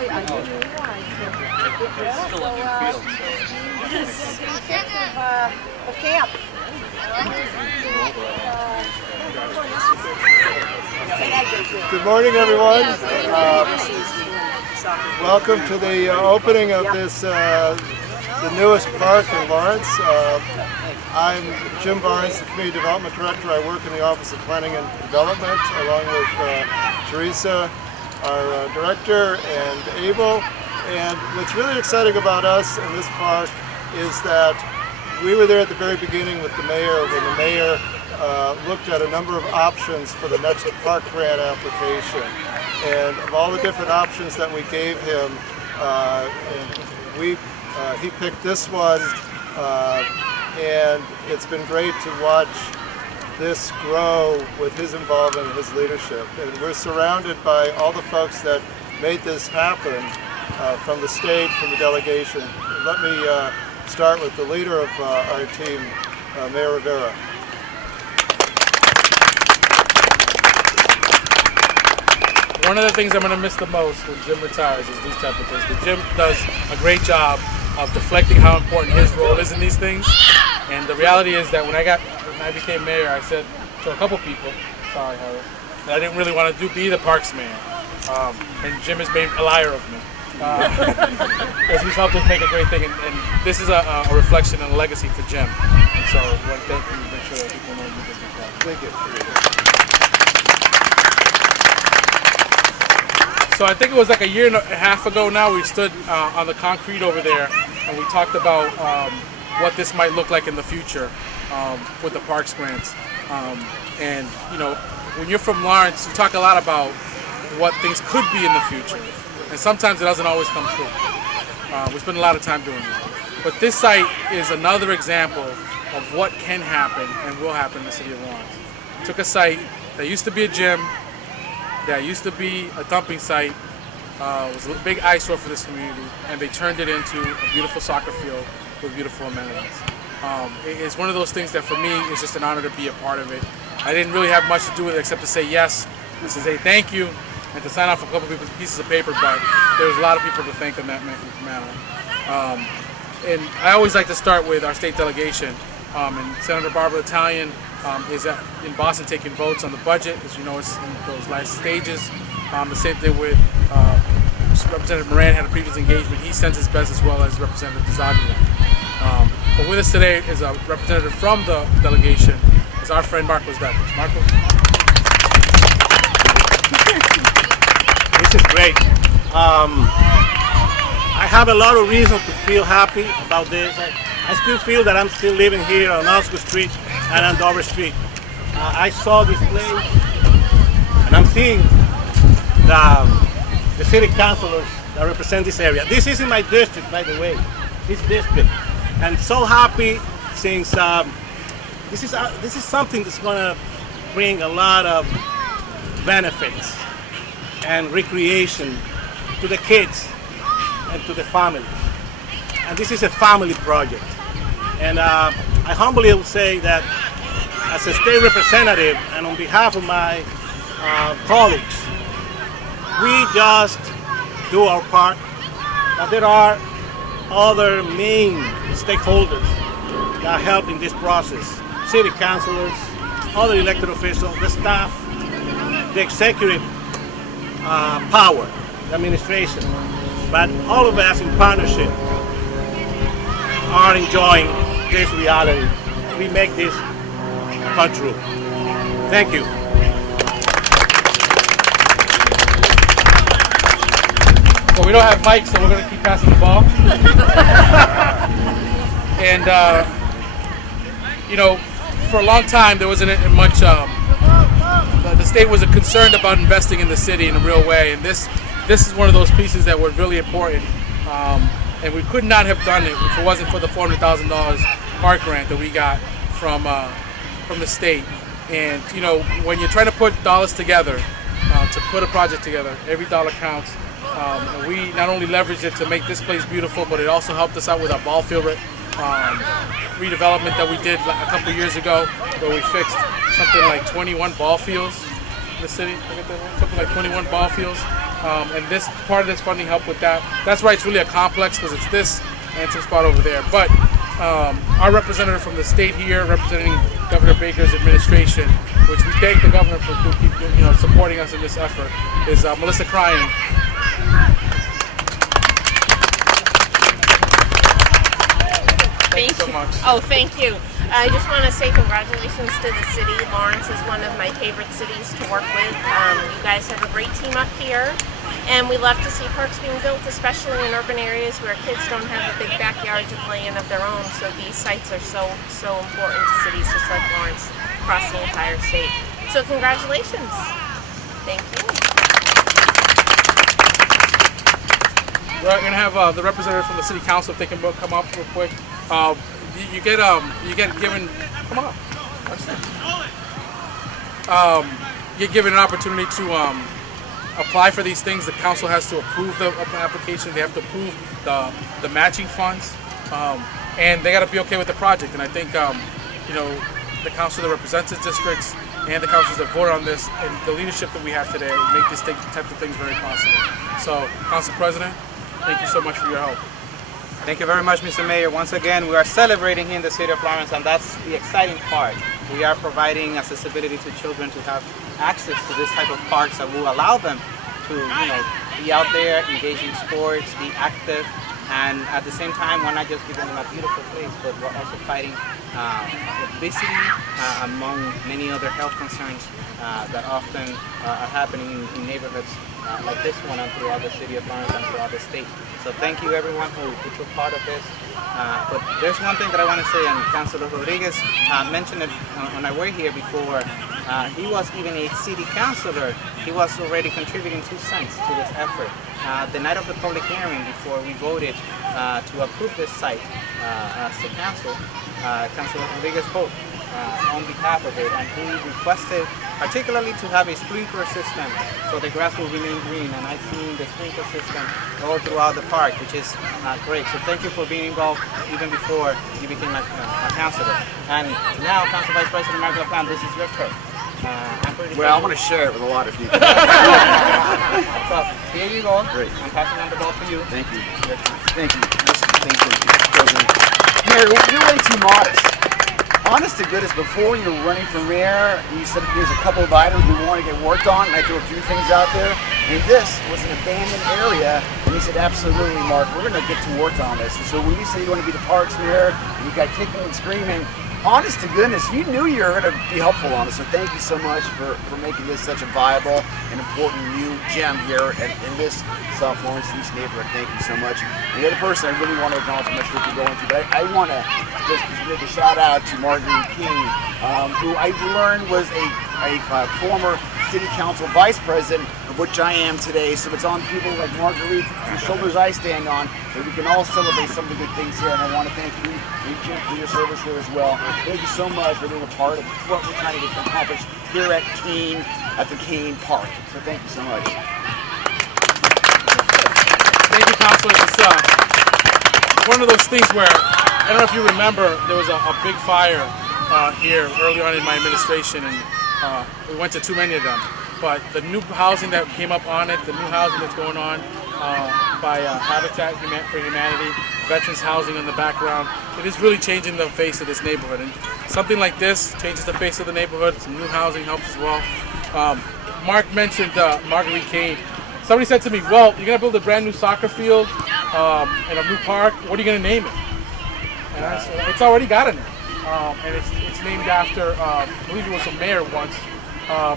of camp. Good morning, everyone. Welcome to the opening of this, the newest park in Lawrence. I'm Jim Barnes, the Community Development Director. I work in the Office of Planning and Development along with Teresa, our Director, and Abel. And what's really exciting about us in this park is that we were there at the very beginning with the mayor when the mayor looked at a number of options for the next park grant application. And of all the different options that we gave him, he picked this one, and it's been great to watch this grow with his involvement and his leadership. And we're surrounded by all the folks that made this happen, from the state, from the delegation. Let me start with the leader of our team, Mayor Rivera. One of the things I'm going to miss the most when Jim retires is these type of things. But Jim does a great job of deflecting how important his role is in these things. And the reality is that when I became mayor, I said to a couple people, sorry Harold, that I didn't really want to be the parks mayor. And Jim has made a liar of me. Because he's helped us make a great thing. And this is a reflection and a legacy for Jim. And so I want to thank you and make sure that people know you did this job. Thank you. So I think it was like a year and a half ago now, we stood on the concrete over there and we talked about what this might look like in the future with the parks grants. And you know, when you're from Lawrence, you talk a lot about what things could be in the future. And sometimes it doesn't always come true. We spend a lot of time doing this. But this site is another example of what can happen and will happen in the city of Lawrence. Took a site that used to be a gym, that used to be a dumping site, was a big eyesore for this community, and they turned it into a beautiful soccer field with beautiful amenities. It's one of those things that for me is just an honor to be a part of it. I didn't really have much to do with it except to say yes, and to say thank you, and to sign off a couple of pieces of paper, but there's a lot of people to thank in that manner. And I always like to start with our state delegation, and Senator Barbara Italian is in Boston taking votes on the budget. As you know, it's in those last stages. The same thing with Representative Moran had a previous engagement. He sends his best, as well as Representative DeZaglia. But with us today is a representative from the delegation, is our friend Marcos Douglas. Marcos? This is great. I have a lot of reasons to feel happy about this. I still feel that I'm still living here on Osgood Street and on Dover Street. I saw this place, and I'm seeing the city councilors that represent this area. This is in my district, by the way, this district. And so happy since this is something that's going to bring a lot of benefits and recreation to the kids and to the families. And this is a family project. And I humbly will say that as a state representative and on behalf of my colleagues, we just do our part, but there are other main stakeholders that help in this process. City councilors, other elected officials, the staff, the executive power, the administration. But all of us in partnership are enjoying this reality. We make this come true. Thank you. Well, we don't have mics, so we're going to keep passing the ball. And, you know, for a long time there wasn't much, the state was concerned about investing in the city in a real way, and this is one of those pieces that were really important. And we could not have done it if it wasn't for the $400,000 park grant that we got from the state. And you know, when you're trying to put dollars together, to put a project together, every dollar counts. And we not only leveraged it to make this place beautiful, but it also helped us out with our ball field redevelopment that we did a couple years ago, where we fixed something like 21 ball fields in the city. Something like 21 ball fields. and this part of this funding helped with that. That's why it's really a complex, because it's this and some spot over there. But our representative from the state here, representing Governor Baker's administration, which we thank the governor for supporting us in this effort, is Melissa Cryan. Thank you so much. Oh, thank you. I just want to say congratulations to the city. Lawrence is one of my favorite cities to work with. You guys have a great team up here, and we love to see parks being built, especially in urban areas where kids don't have a big backyard to play in of their own. So these sites are so important to cities just like Lawrence across the entire state. So congratulations. Thank you. We're going to have the representative from the city council, if they can come up real quick. You get given, come on. You're given an opportunity to apply for these things. The council has to approve the application. They have to approve the matching funds, and they got to be okay with the project. And I think the council that represents its districts and the councils that vote on this and the leadership that we have today make this type of things very possible. So, Council President, thank you so much for your help. Thank you very much, Mr. Mayor. Once again, we are celebrating here in the city of Lawrence, and that's the exciting part. We are providing accessibility to children to have access to this type of parks that will allow them to, be out there, engage in sports, be active, and at the same time, we're not just giving them a beautiful place, but we're also fighting obesity among many other health concerns that often are happening in neighborhoods like this one and throughout the city of Lawrence and throughout the state. So thank you everyone who took part of this. But there's one thing that I want to say, and Councilor Rodriguez mentioned it when I were here before. He was even a city councilor. He was already contributing 2 cents to this effort. The night of the public hearing, before we voted to approve this site as the council, Councilor Rodriguez spoke on behalf of it, and he requested particularly to have a sprinkler system so the grass will remain green, and I've seen the sprinkler system all throughout the park, which is great. So thank you for being involved even before you became a councilor. And now, Council Vice President Mark LaPlante, this is your turn. Well, I want to share it with a lot of people. So here you go. Great. I'm passing on the ball to you. Thank you. Thank you. Thank you. Mayor, you're way too modest. Honest to goodness, before you were running for mayor, you said there's a couple of items we want to get worked on, and I threw a few things out there. And this was an abandoned area, and you said, absolutely, Mark, we're going to get to work on this. And so when you say you want to be the parks mayor, and you got kicking and screaming, honest to goodness, you knew you were going to be helpful on this. So thank you so much for making this such a viable and important new gem here in this South Lawrence East neighborhood. Thank you so much. And the other person I really want to acknowledge, I'm not sure if you're going to, but I want to just give a shout out to Marguerite King, who I learned was a former city council vice president, of which I am today. So it's on people like Marguerite, whose shoulders I stand on, that we can all celebrate some of the good things here. And I want to thank you, Jim, for your service here as well. Thank you so much for being a part of what we're trying to get accomplished here at Kane, at the Kane Park. So thank you so much. Thank you, Councilor. It's one of those things where, I don't know if you remember, there was a big fire here early on in my administration, and we went to too many of them. But the new housing that came up on it, the new housing that's going on by Habitat for Humanity, veterans housing in the background, it is really changing the face of this neighborhood. And something like this changes the face of the neighborhood. Some new housing helps as well. Mark mentioned Marguerite Kane. Somebody said to me, well, you're going to build a brand new soccer field and a new park. What are you going to name it? And I said, it's already got a name. And it's named after, I believe it was a mayor once.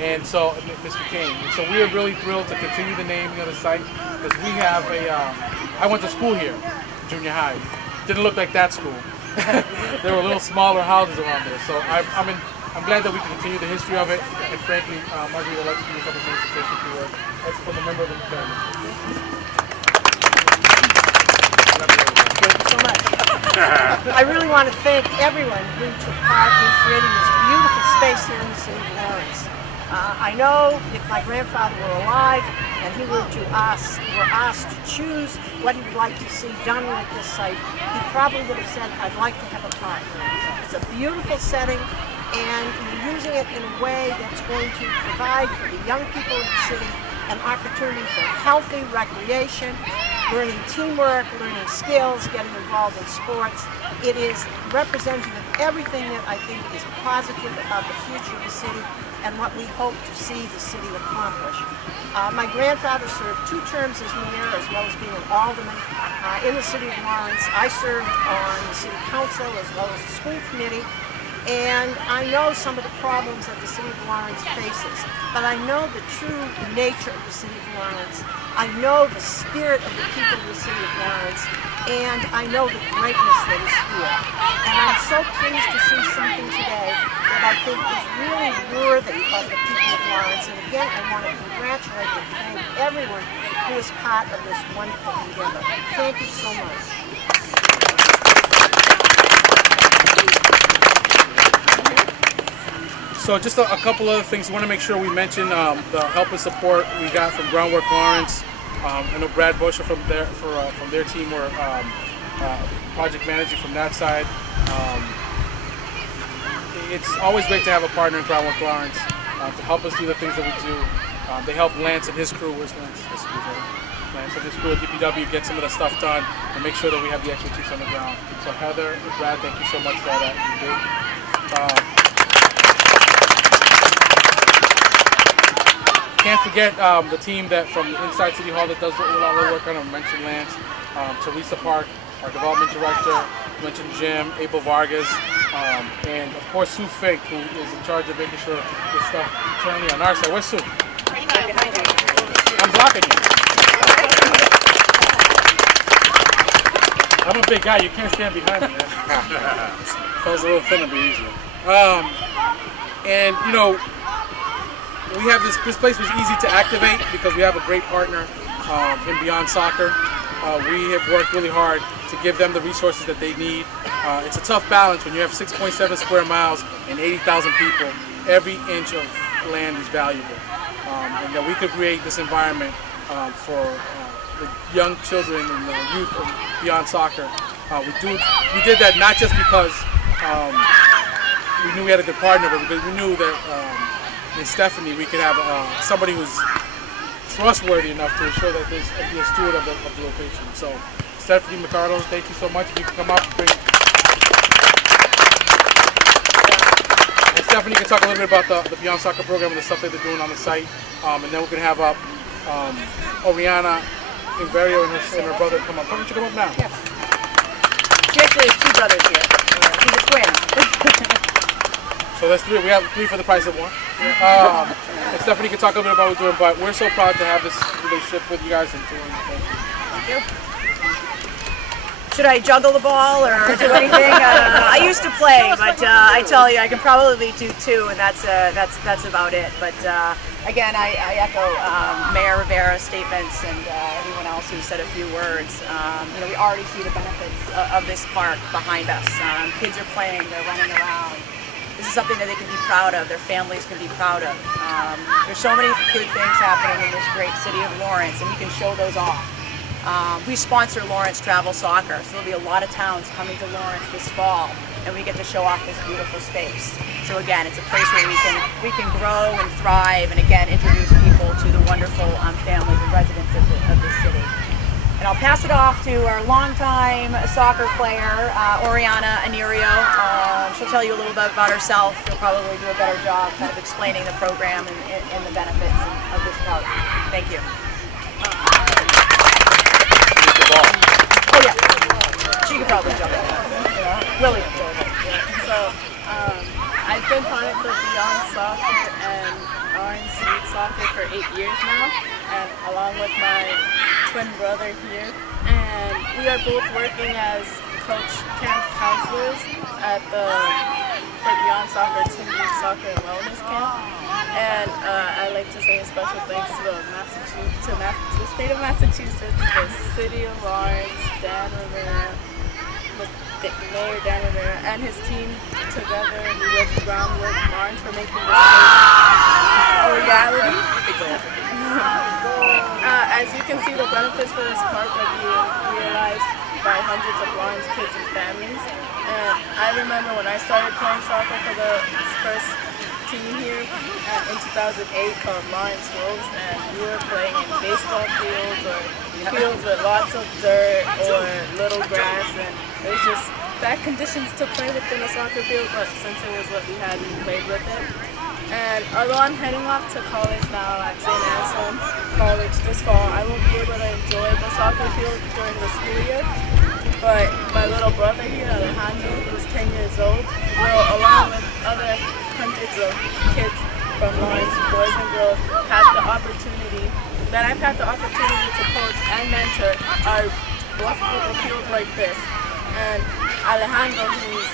And so, Mr. Kane. And so we are really thrilled to continue the naming of the site, because we have I went to school here, junior high. Didn't look like that school. There were little smaller houses around there. So I'm glad that we can continue the history of it. And frankly, Marguerite, I'd like to give you a couple minutes to say a few words. That's for the member of the family. Thank you so much. I really want to thank everyone who took part in creating this beautiful space here in the city of Lawrence. I know if my grandfather were alive and he were asked to choose what he would like to see done with this site, he probably would have said, I'd like to have a park. It's a beautiful setting, and you're using it in a way that's going to provide for the young people of the city an opportunity for healthy recreation, learning teamwork, learning skills, getting involved in sports. It is representative of everything that I think is positive about the future of the city and what we hope to see the city accomplish. My grandfather served 2 terms as mayor as well as being an alderman in the city of Lawrence. I served on the city council as well as the school committee. And I know some of the problems that the city of Lawrence faces, but I know the true nature of the city of Lawrence. I know the spirit of the people of the city of Lawrence, and I know the greatness that is here. And I'm so pleased to see something today that I think is really worthy of the people of Lawrence. And again, I want to congratulate and thank everyone who is part of this wonderful endeavor. Thank you so much. So just a couple other things. I want to make sure we mention the help and support we got from Groundwork Lawrence. I know Brad Bush from their team were project managing from that side. It's always great to have a partner in Groundwork Lawrence to help us do the things that we do. They help Lance and his crew. Where's Lance? Lance and his crew at DPW get some of the stuff done and make sure that we have the expertise on the ground. So Heather and Brad, thank you so much for all that you do. Can't forget the team that from inside City Hall that does a lot of work on it. I mentioned Lance, Teresa Park, our development director, I mentioned Jim, Abel Vargas, and of course Sue Fink, who is in charge of making sure this stuff internally on our side. Where's Sue? I'm blocking you. I'm a big guy, you can't stand behind me. If I was a little thin, it'd be easier. And you know, we have this place was easy to activate because we have a great partner in Beyond Soccer. We have worked really hard to give them the resources that they need. It's a tough balance when you have 6.7 square miles and 80,000 people. Every inch of land is valuable. And that we could create this environment for the young children and the youth of Beyond Soccer. We did that not just because we knew we had a good partner, but because we knew that in Stephanie we could have somebody who's trustworthy enough to ensure that there's be a steward of the location. So Stephanie McArdle, thank you so much. If you can come up, and Stephanie can talk a little bit about the Beyond Soccer program and the stuff that they're doing on the site. And then we're going to have up Oriana Inverio and her brother come up. Why don't you come up now? Yeah. She actually has 2 brothers here. She's a twin. So that's 3. We have 3 for the price of 1. And Stephanie can talk a little bit about what we're doing, but we're so proud to have this relationship with you guys and doing. Thank you. Should I juggle the ball or do anything? I used to play, but I tell you, I can probably do 2, and that's about it. But again, I echo Mayor Rivera's statements and everyone else who said a few words. You know, we already see the benefits of this park behind us. Kids are playing, they're running around. This is something that they can be proud of, their families can be proud of. There's so many good things happening in this great city of Lawrence, and we can show those off. We sponsor Lawrence Travel Soccer, so there'll be a lot of towns coming to Lawrence this fall, and we get to show off this beautiful space. So again, it's a place where we can grow and thrive, and again, introduce people to the wonderful families and residents of the city. And I'll pass it off to our longtime soccer player, Oriana Anirio. She'll tell you a little bit about herself. She'll probably do a better job kind of explaining the program and the benefits of this park. Thank you. Oh yeah, she could probably jump in. William. So, I've been part of the Beyond Soccer and Orange Youth Soccer for 8 years now, and along with my twin brother here. And we are both working as coach camp counselors at the Beyond Soccer Teen Youth Soccer and Wellness Camp. And I'd like to say a special thanks to the state of Massachusetts, the city of Lawrence, Dan Rivera, Mayor Dan Rivera, and his team together with Groundwork Lawrence for making this place a reality. As you can see, the benefits for this park are being realized by hundreds of Lawrence kids and families. And I remember when I started playing soccer for the first team here in 2008 called Lawrence Wolves, and we were playing in baseball fields or fields with lots of dirt or little grass, and it was just bad conditions to play within a soccer field, but since it was what we had, we played with it. And although I'm heading off to college now at St. Anselm College this fall, I won't be able to enjoy the soccer field during the school year. But my little brother here, Alejandro, who's 10 years old, will, along with other hundreds of kids from Lawrence, boys and girls, have the opportunity, that I've had the opportunity to coach and mentor our bluff football field like this. And Alejandro, who's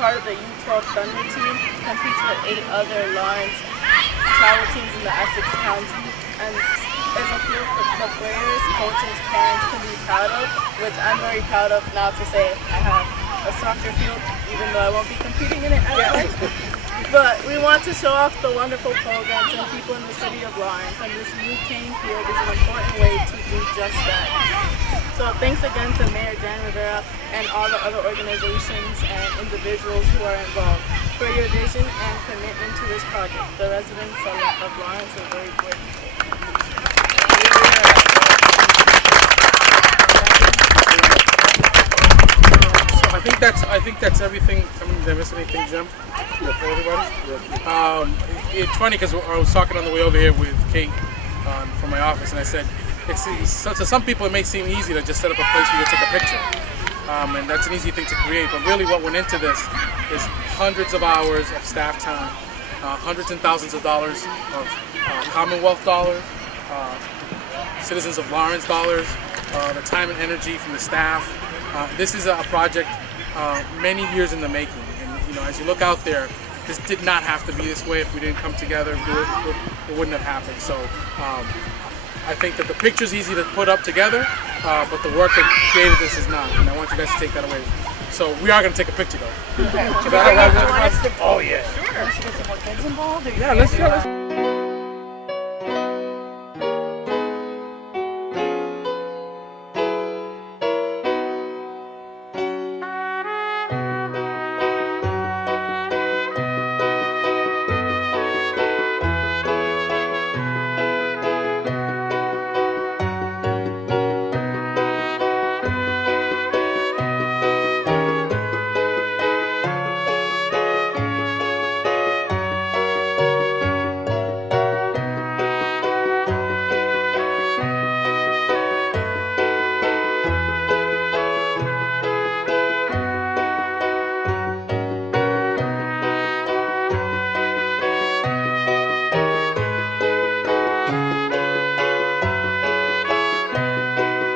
part of the U12 Thunder team, competes with 8 other Lawrence travel teams in the Essex County, and is a field for the players, coaches, parents can be proud of, which I'm very proud of now to say I have a soccer field, even though I won't be competing in it as much. But we want to show off the wonderful programs and people in the city of Lawrence, and this new Kane Field is an important way to do just that. So thanks again to Mayor Dan Rivera and all the other organizations and individuals who are involved for your vision and commitment to this project. The residents of Lawrence are very grateful. I think that's everything. Did I miss anything, Jim? For everybody? It's funny because I was talking on the way over here with Kate from my office, and I said, to some people it may seem easy to just set up a place where you take a picture, and that's an easy thing to create. But really, what went into this is hundreds of hours of staff time, hundreds and thousands of dollars of Commonwealth dollars, citizens of Lawrence dollars, the time and energy from the staff. This is a project many years in the making, and as you look out there, this did not have to be this way. If we didn't come together and do it, it wouldn't have happened. So I think that the picture's easy to put up together, but the work that created this is not, and I want you guys to take that away. So we are going to take a picture though. Okay. Do you want us to? Oh yeah. Sure. Should we get some more kids involved? Yeah, let's go.